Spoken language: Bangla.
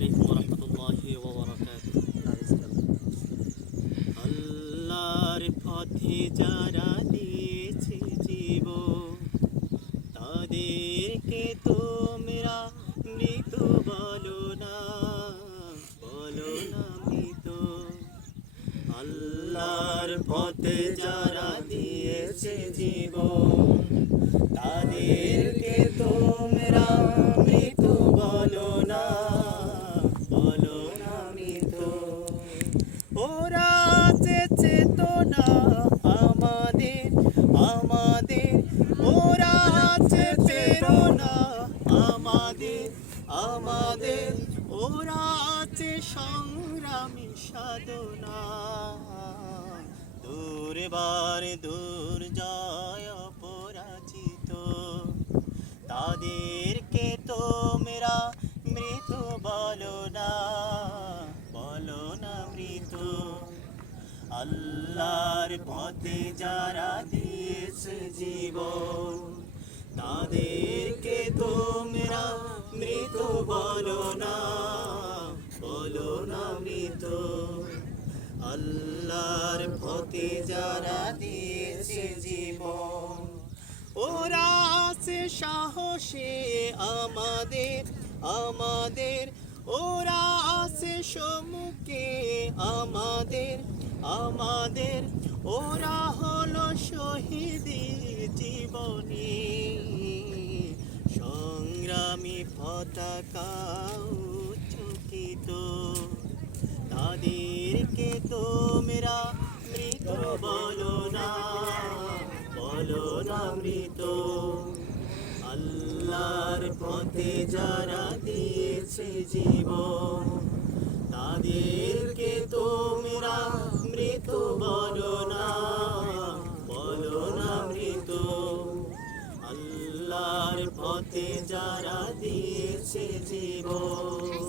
আলাইকুম ওয়া রাহমাতুল্লাহি ওয়া বারাকাতুহু। আল্লাহর পথে যারা দিয়েছে জীবন, তাদেরকে তোমরা মৃত বলো না, বলো না মৃত। আল্লাহর পথে যারা দিয়েছে জীবন, তাদেরকে তোমরা মৃত বলো না, বলো না মৃত। ওরা চেয়েছে তো না আমাদের, আমাদের ওরা চেয়েছে তো না আমাদের, আমাদের ওরা আছে সংগ্রামী সাধনা। দুর্বার দুর্জয় অপরাজিত, তাদেরকে তোমরা মৃত বলো না, বলো না মৃত। আল্লাহর পথে যারা দিয়েছে জীবন, তাদেরকে তোমরা মৃত বলো না, বলো না মৃত। আল্লাহর পথে যারা দিয়েছে জীবন, ওরা আছে সাহসে আমাদের, আমাদের ওরা আছে সম্মুখে আমাদের, আমাদের ওরা হলো শহীদি জীবনী। সংগ্রামী পতাকা উচ্চকিত, তাদেরকে তোমরা মৃত বলো না, বলো না মৃত। আল্লাহর পথে যারা দিয়েছে জীবন, তাদেরকে তোমরা মৃত বলো না, বলো না মৃত। আল্লাহর পথে যারা দিয়েছে জীবন।